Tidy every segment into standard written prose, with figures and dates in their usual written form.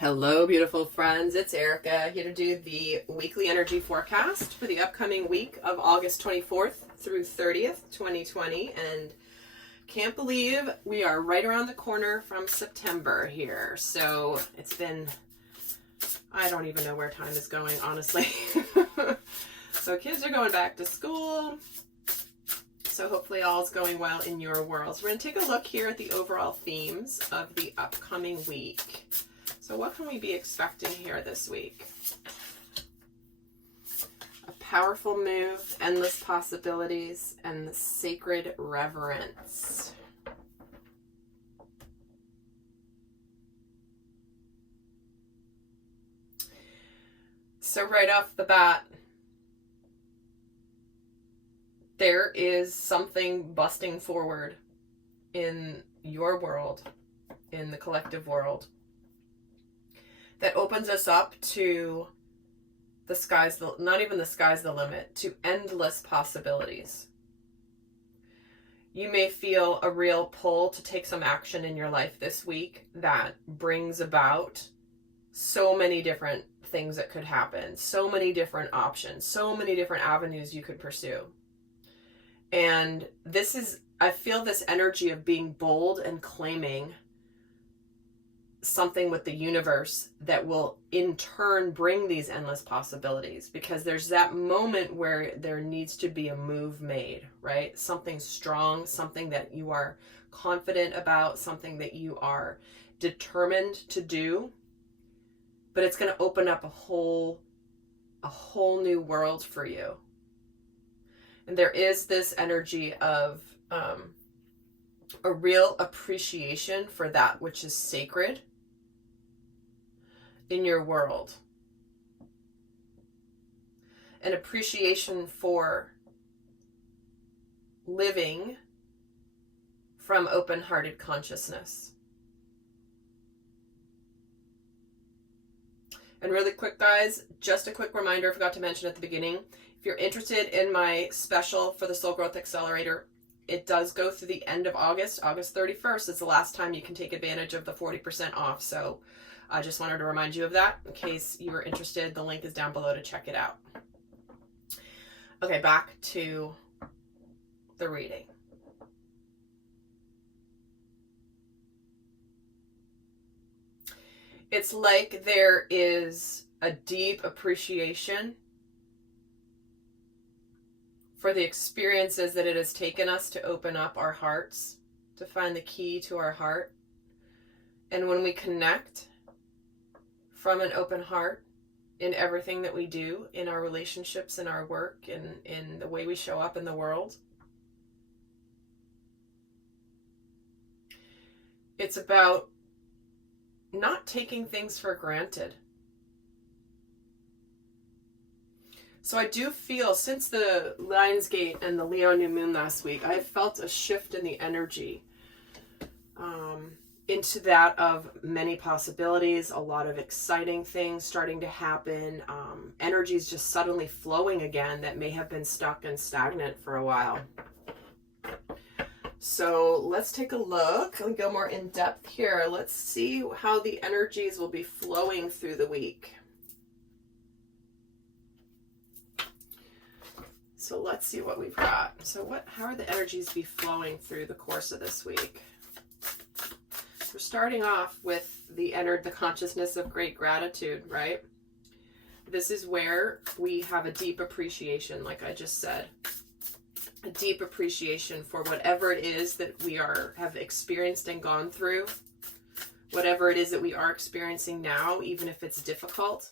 Hello, beautiful friends. It's Erika here to do the weekly energy forecast for the upcoming week of August 24th through 30th, 2020. And can't believe we are right around the corner from September here. So it's been, I don't even know where time is going, honestly. So kids are going back to school. So hopefully all's going well in your world. So we're going to take a look here at the overall themes of the upcoming week. So what can we be expecting here this week? A powerful move, endless possibilities, and the sacred reverence. So right off the bat, there is something busting forward in your world, in the collective world, that opens us up to not even the sky's the limit, to endless possibilities. You may feel a real pull to take some action in your life this week that brings about so many different things that could happen, so many different options, so many different avenues you could pursue. And I feel this energy of being bold and claiming something with the universe that will in turn bring these endless possibilities, because there's that moment where there needs to be a move made, right? Something strong, something that you are confident about, something that you are determined to do, but it's going to open up a whole new world for you. And there is this energy of a real appreciation for that which is sacred in your world. An appreciation for living from open-hearted consciousness. And really quick, guys, just a quick reminder, I forgot to mention at the beginning, if you're interested in my special for the Soul Growth Accelerator, it does go through the end of August. August 31st is the last time you can take advantage of the 40% off. So I just wanted to remind you of that in case you were interested. The link is down below to check it out. Okay, back to the reading. It's like there is a deep appreciation for the experiences that it has taken us to open up our hearts, to find the key to our heart. And when we connect from an open heart in everything that we do, in our relationships, in our work, in the way we show up in the world, it's about not taking things for granted. So I do feel, since the Lionsgate and the Leo new moon last week, I've felt a shift in the energy into that of many possibilities, a lot of exciting things starting to happen. Energies just suddenly flowing again that may have been stuck and stagnant for a while. So let's take a look. Let me go more in depth here. Let's see how the energies will be flowing through the week. So let's see what we've got. So how are the energies be flowing through the course of this week? We're starting off with the consciousness of great gratitude, right? This is where we have a deep appreciation, like I just said. A deep appreciation for whatever it is that we have experienced and gone through. Whatever it is that we are experiencing now, even if it's difficult.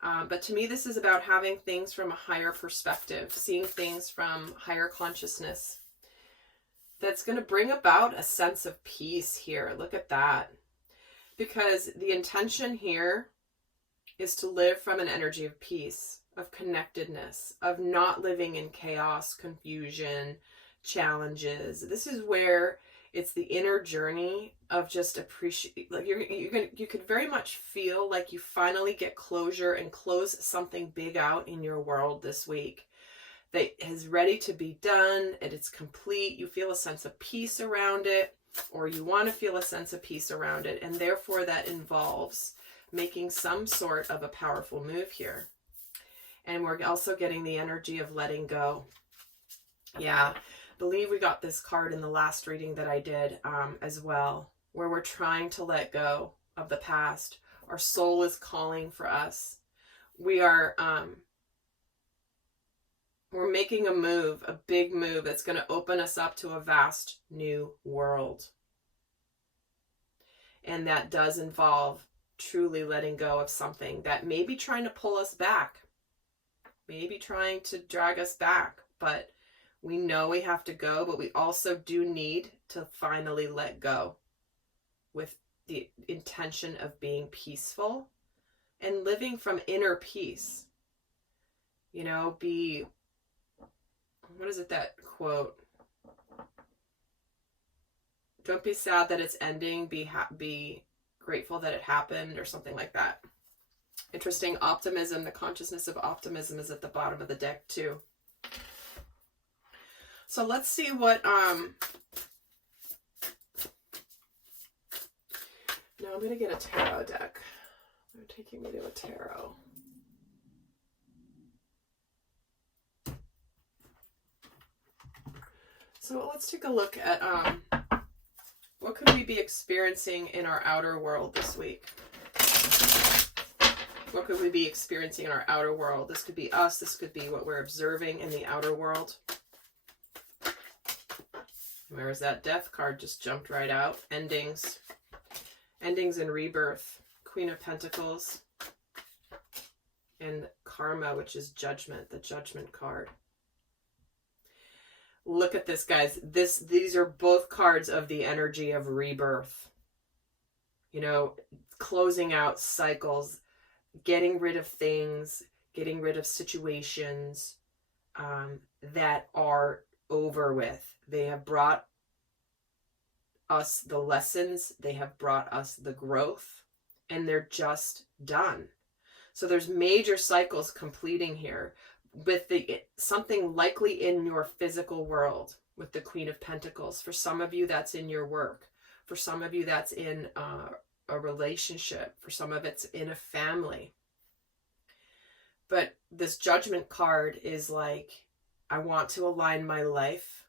But to me, this is about having things from a higher perspective, seeing things from higher consciousness. That's going to bring about a sense of peace here. Look at that. Because the intention here is to live from an energy of peace, of connectedness, of not living in chaos, confusion, challenges. This is where it's the inner journey of just appreciate. Like you could very much feel like you finally get closure and close something big out in your world this week that is ready to be done, and it's complete. You feel a sense of peace around it, or you want to feel a sense of peace around it, and therefore that involves making some sort of a powerful move here. And we're also getting the energy of letting go. Yeah, I believe we got this card in the last reading that I did as well, where we're trying to let go of the past. Our soul is calling for us. We are, we're making a move, a big move that's going to open us up to a vast new world. And that does involve truly letting go of something that may be trying to pull us back, maybe trying to drag us back, but we know we have to go, but we also do need to finally let go with the intention of being peaceful and living from inner peace. You know, what is it, that quote? Don't be sad that it's ending, be grateful that it happened, or something like that. Interesting. Optimism, the consciousness of optimism is at the bottom of the deck too. So let's see what, now I'm going to get a tarot deck. They're taking me to a tarot. So let's take a look at, what could we be experiencing in our outer world this week? What could we be experiencing in our outer world? This could be us. This could be what we're observing in the outer world. Where's that death card? Just jumped right out. Endings. Endings and rebirth. Queen of Pentacles. And karma, which is judgment. The judgment card. Look at this, guys. These are both cards of the energy of rebirth. You know, closing out cycles, getting rid of things, getting rid of situations that are over with. They have brought us the lessons. They have brought us the growth, and they're just done. So there's major cycles completing here with something likely in your physical world with the Queen of Pentacles. For some of you, that's in your work. For some of you, that's in a relationship. For some of it's in a family. But this Judgment card is like, I want to align my life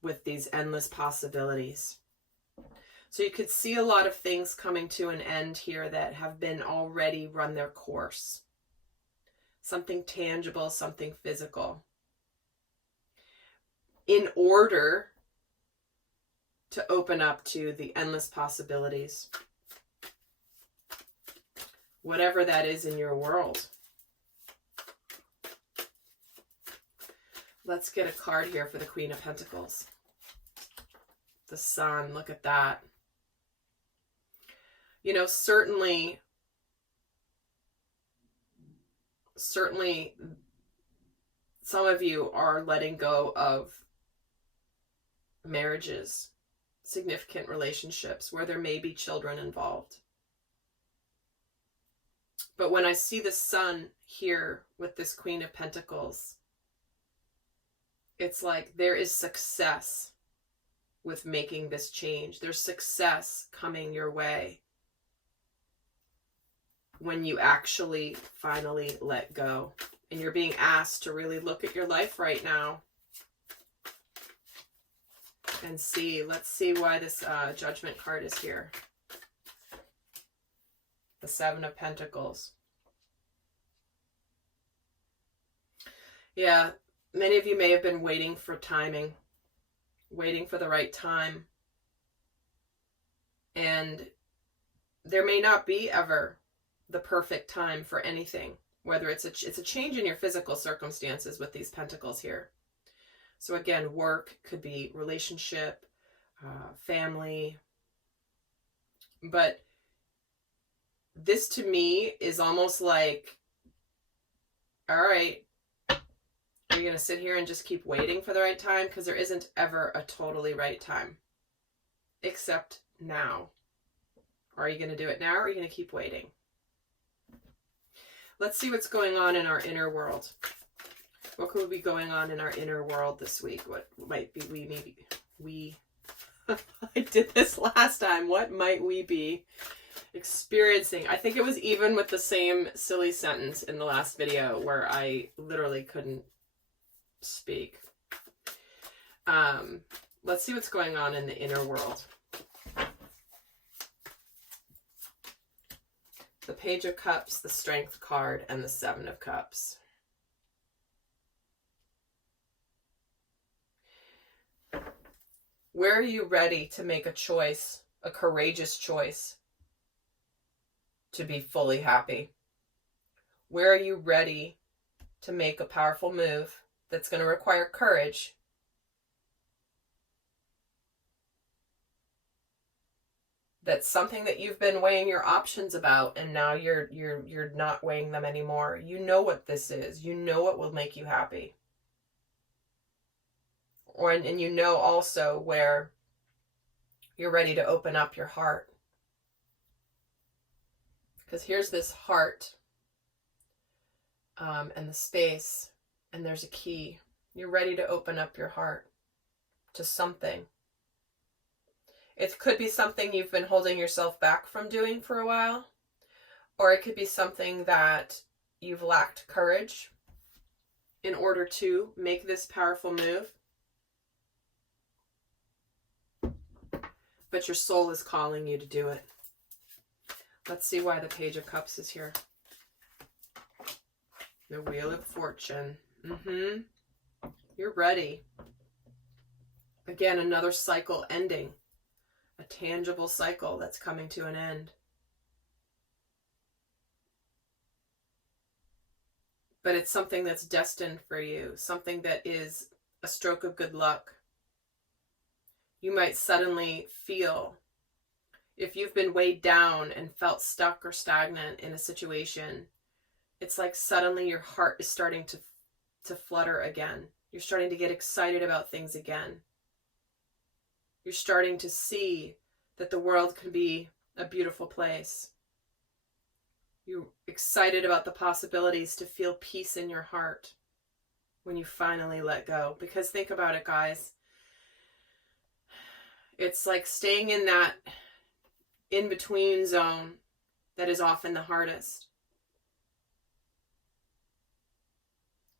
with these endless possibilities. So you could see a lot of things coming to an end here that have been already run their course. Something tangible, something physical. In order to open up to the endless possibilities. Whatever that is in your world. Let's get a card here for the Queen of Pentacles. The Sun, look at that. You know, certainly some of you are letting go of marriages, significant relationships where there may be children involved. But when I see the Sun here with this Queen of Pentacles, it's like there is success with making this change. There's success coming your way when you actually finally let go. And you're being asked to really look at your life right now and see. Let's see why this Judgment card is here. The Seven of Pentacles. Yeah, many of you may have been waiting for timing, waiting for the right time. And there may not be ever the perfect time for anything, whether it's a change in your physical circumstances with these pentacles here. So again, work, could be relationship, family. But this to me is almost like, all right, are you going to sit here and just keep waiting for the right time? Because there isn't ever a totally right time, except now. Are you going to do it now, or are you going to keep waiting? Let's see what's going on in our inner world. What could be going on in our inner world this week? What might be we I did this last time. What might we be Experiencing. I think it was even with the same silly sentence in the last video where I literally couldn't speak. Let's see what's going on in the inner world. The Page of Cups, the Strength card, and the Seven of Cups. Where are you ready to make a choice, a courageous choice, to be fully happy? Where are you ready to make a powerful move that's going to require courage? That's something that you've been weighing your options about, and now you're not weighing them anymore. You know what this is. You know what will make you happy. And you know also where you're ready to open up your heart. Because here's this heart and the space, and there's a key. You're ready to open up your heart to something. It could be something you've been holding yourself back from doing for a while, or it could be something that you've lacked courage in order to make this powerful move. But your soul is calling you to do it. Let's see why the Page of Cups is here. The Wheel of Fortune. You're ready. Again, another cycle ending. A tangible cycle that's coming to an end. But it's something that's destined for you. Something that is a stroke of good luck. You might suddenly feel, if you've been weighed down and felt stuck or stagnant in a situation, it's like suddenly your heart is starting to flutter again. You're starting to get excited about things again. You're starting to see that the world can be a beautiful place. You're excited about the possibilities to feel peace in your heart when you finally let go. Because think about it, guys. It's like staying in that in-between zone that is often the hardest.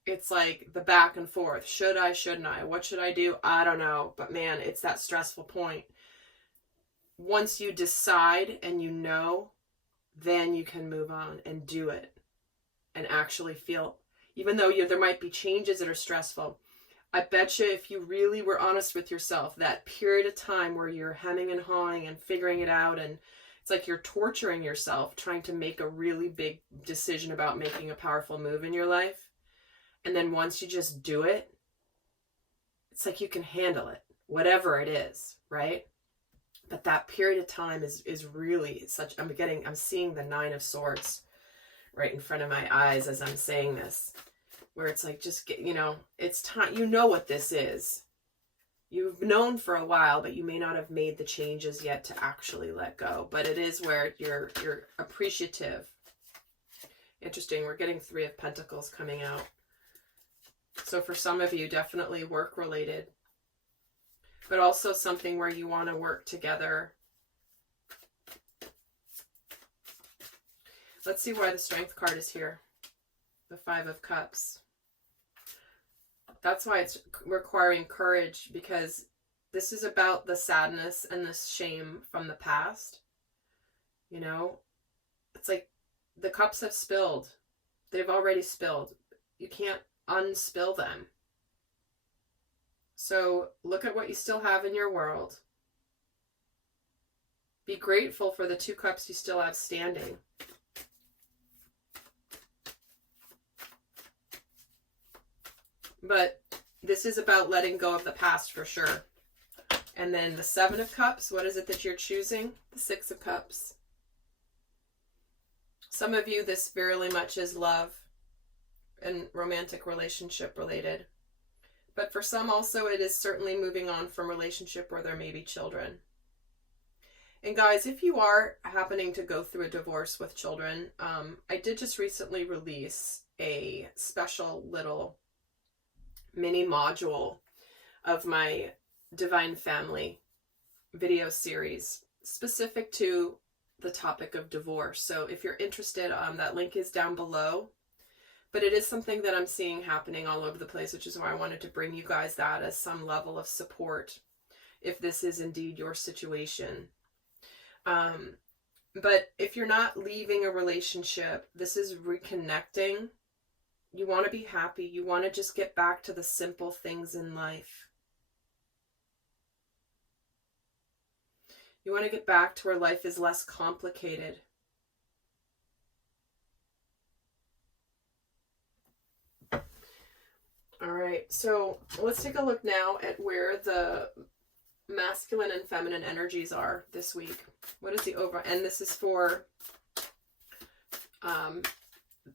It's like the back and forth. Should I, shouldn't I? What should I do? I don't know. But man, it's that stressful point. Once you decide and you know, then you can move on and do it and actually feel, even though there might be changes that are stressful, I bet you if you really were honest with yourself, that period of time where you're hemming and hawing and figuring it out, and it's like you're torturing yourself trying to make a really big decision about making a powerful move in your life. And then once you just do it, it's like you can handle it, whatever it is, right? But that period of time is really such, I'm seeing the Nine of Swords right in front of my eyes as I'm saying this, where it's like, just get, it's time, you know what this is. You've known for a while, but you may not have made the changes yet to actually let go. But it is where you're appreciative. Interesting, we're getting Three of Pentacles coming out. So for some of you, definitely work related, but also something where you want to work together. Let's see why the Strength card is here. The Five of Cups. That's why it's requiring courage, because this is about the sadness and the shame from the past. It's like the cups have spilled. They've already spilled. You can't unspill them. So look at what you still have in your world. Be grateful for the two cups you still have standing. But this is about letting go of the past for sure. And then the Seven of Cups, what is it that you're choosing? The Six of Cups. Some of you, this very much is love and romantic relationship related. But for some also, it is certainly moving on from relationship where there may be children. And guys, if you are happening to go through a divorce with children, I did just recently release a special little mini module of my Divine Family video series specific to the topic of divorce. So if you're interested, that link is down below. But it is something that I'm seeing happening all over the place, which is why I wanted to bring you guys that as some level of support if this is indeed your situation. But if you're not leaving a relationship, this is reconnecting. You want to be happy. You want to just get back to the simple things in life. You want to get back to where life is less complicated. All right, so let's take a look now at where the masculine and feminine energies are this week. What is the overall? And this is for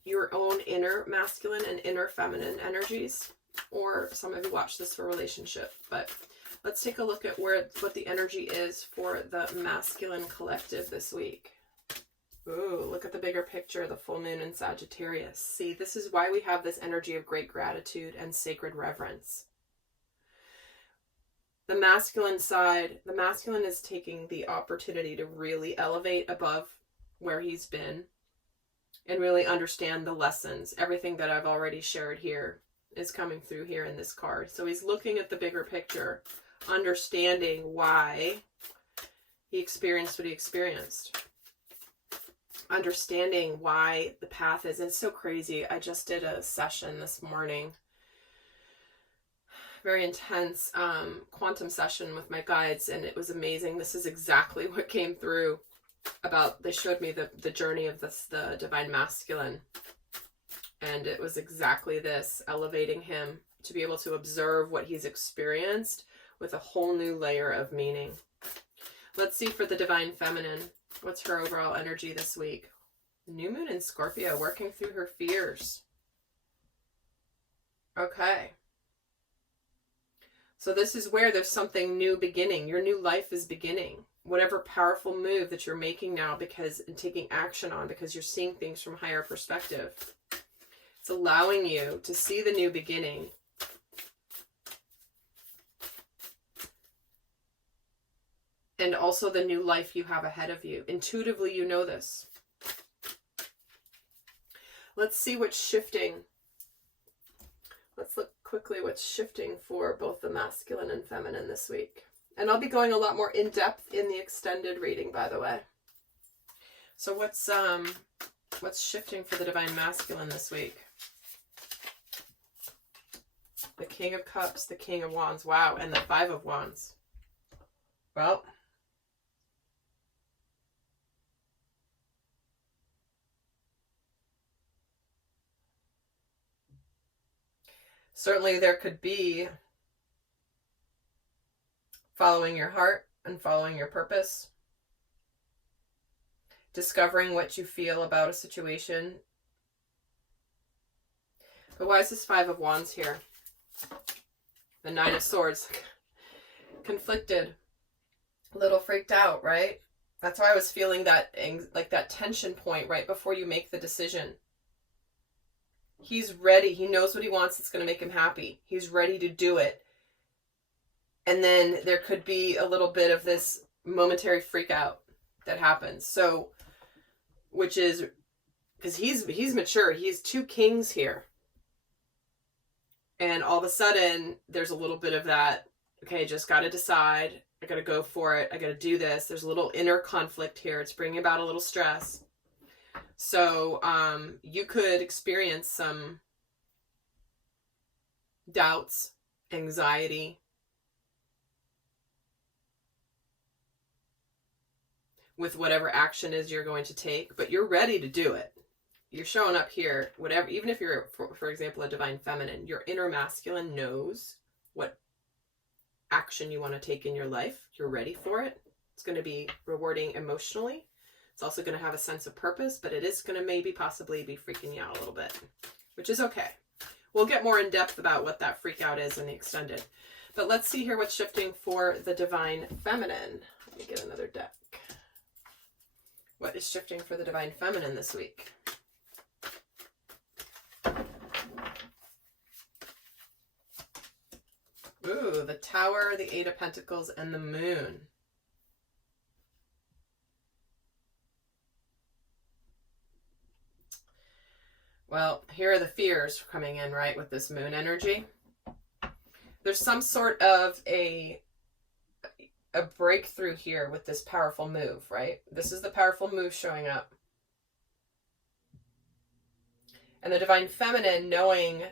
your own inner masculine and inner feminine energies, or some of you watch this for relationship. But let's take a look at what the energy is for the masculine collective this week. Ooh, look at the bigger picture, the full moon in Sagittarius. See, this is why we have this energy of great gratitude and sacred reverence. The masculine side, the masculine is taking the opportunity to really elevate above where he's been and really understand the lessons. Everything that I've already shared here is coming through here in this card. So he's looking at the bigger picture, understanding why he experienced what he experienced. Understanding why the path is. And it's so crazy. I just did a session this morning. Very intense quantum session with my guides, and it was amazing. This is exactly what came through about, they showed me the journey of the divine masculine, and it was exactly this, elevating him to be able to observe what he's experienced with a whole new layer of meaning. Let's see for the divine feminine, what's her overall energy this week? New moon in Scorpio, working through her fears. Okay. So this is where there's something new beginning. Your new life is beginning. Whatever powerful move that you're making now and taking action on because you're seeing things from a higher perspective. It's allowing you to see the new beginning. And also the new life you have ahead of you. Intuitively, you know this. Let's see what's shifting. Let's look quickly what's shifting for both the masculine and feminine this week. And I'll be going a lot more in depth in the extended reading, by the way. So what's shifting for the divine masculine this week? The King of Cups, the King of Wands. Wow, and the Five of Wands. Well, certainly there could be following your heart and following your purpose. Discovering what you feel about a situation. But why is this Five of Wands here? The Nine of Swords. Conflicted. A little freaked out, right? That's why I was feeling that, like that tension point right before you make the decision. He's ready. He knows what he wants. It's going to make him happy. He's ready to do it. And then there could be a little bit of this momentary freak out that happens. So, which is, because he's mature. He's two kings here. And all of a sudden, there's a little bit of that, okay, just got to decide. I got to go for it. I got to do this. There's a little inner conflict here. It's bringing about a little stress. So you could experience some doubts, anxiety, with whatever action is you're going to take, but you're ready to do it. You're showing up here, whatever, even if you're, for example, a divine feminine, your inner masculine knows what action you want to take in your life. You're ready for it. It's going to be rewarding emotionally. It's also going to have a sense of purpose, but it is going to maybe possibly be freaking you out a little bit, which is okay. We'll get more in depth about what that freak out is in the extended. But let's see here what's shifting for the divine feminine. Let me get another deck. What is shifting for the divine feminine this week? Ooh, the Tower, the Eight of Pentacles, and the Moon. Well, here are the fears coming in, right, with this moon energy. There's some sort of a breakthrough here with this powerful move, right? This is the powerful move showing up. And the divine feminine knowing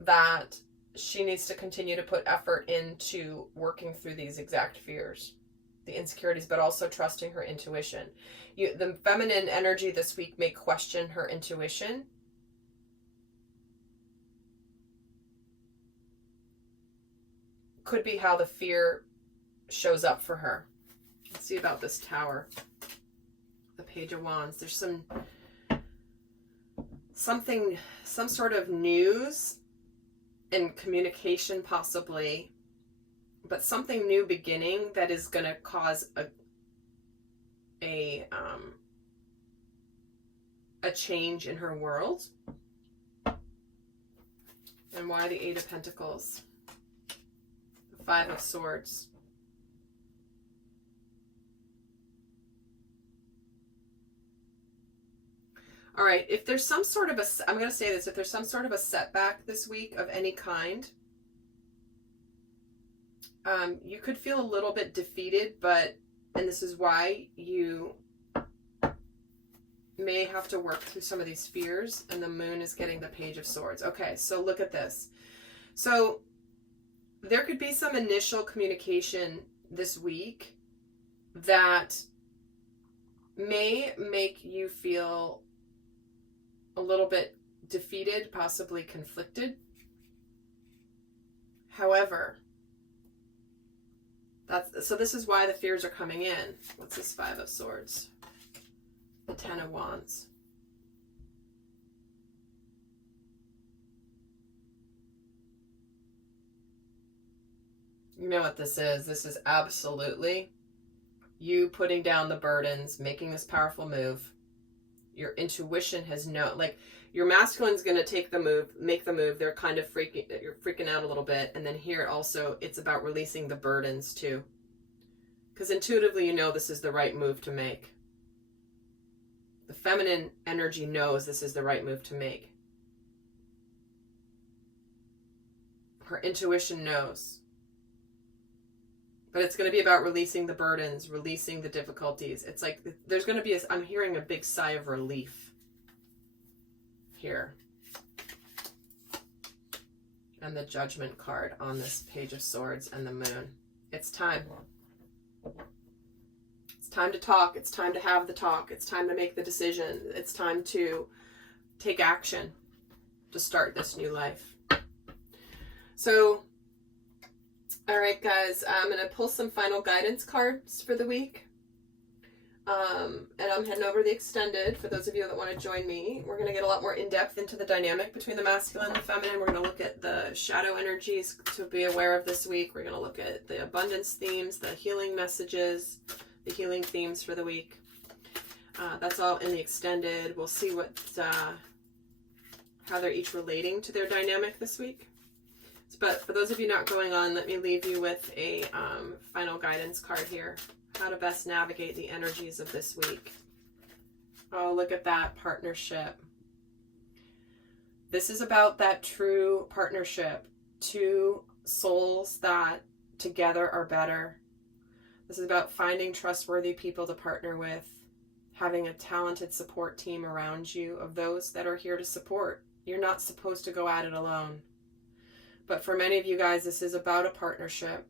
that she needs to continue to put effort into working through these exact fears, the insecurities, but also trusting her intuition. The feminine energy this week may question her intuition. Could be how the fear shows up for her. Let's see about this Tower. The Page of Wands. There's some sort of news and communication possibly, but something new beginning that is going to cause a change in her world. And why the Eight of Pentacles? The Five of Swords. All right, if there's some sort of I'm going to say this, if there's some sort of a setback this week of any kind, you could feel a little bit defeated, and this is why you may have to work through some of these fears, and the moon is getting the Page of Swords. Okay, so look at this. So there could be some initial communication this week that may make you feel a little bit defeated, possibly conflicted. However, so this is why the fears are coming in. What's this Five of Swords? The Ten of Wands. You know what this is. This is absolutely you putting down the burdens, making this powerful move. Your intuition has your masculine's going to take the move, make the move. They're kind of you're freaking out a little bit. And then here also, it's about releasing the burdens too. Because intuitively, you know this is the right move to make. The feminine energy knows this is the right move to make. Her intuition knows. But it's going to be about releasing the burdens, releasing the difficulties. It's like there's going to be I'm hearing a big sigh of relief here. And the Judgment card on this Page of Swords and the moon. It's time. It's time to talk. It's time to have the talk. It's time to make the decision. It's time to take action to start this new life. So, all right, guys, I'm going to pull some final guidance cards for the week. And I'm heading over to the extended for those of you that want to join me. We're going to get a lot more in-depth into the dynamic between the masculine and the feminine. We're going to look at the shadow energies to be aware of this week. We're going to look at the abundance themes, the healing messages, the healing themes for the week. That's all in the extended. We'll see how they're each relating to their dynamic this week. But for those of you not going on, let me leave you with a final guidance card here. How to best navigate the energies of this week. Oh, look at that partnership. This is about that true partnership. Two souls that together are better. This is about finding trustworthy people to partner with. Having a talented support team around you of those that are here to support. You're not supposed to go at it alone. But for many of you guys, this is about a partnership.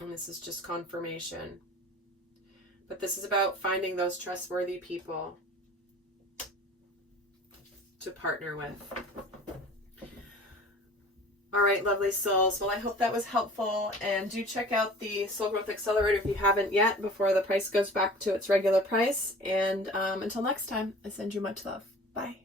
And this is just confirmation. But this is about finding those trustworthy people to partner with. All right, lovely souls. Well, I hope that was helpful. And do check out the Soul Growth Accelerator if you haven't yet before the price goes back to its regular price. And until next time, I send you much love. Bye.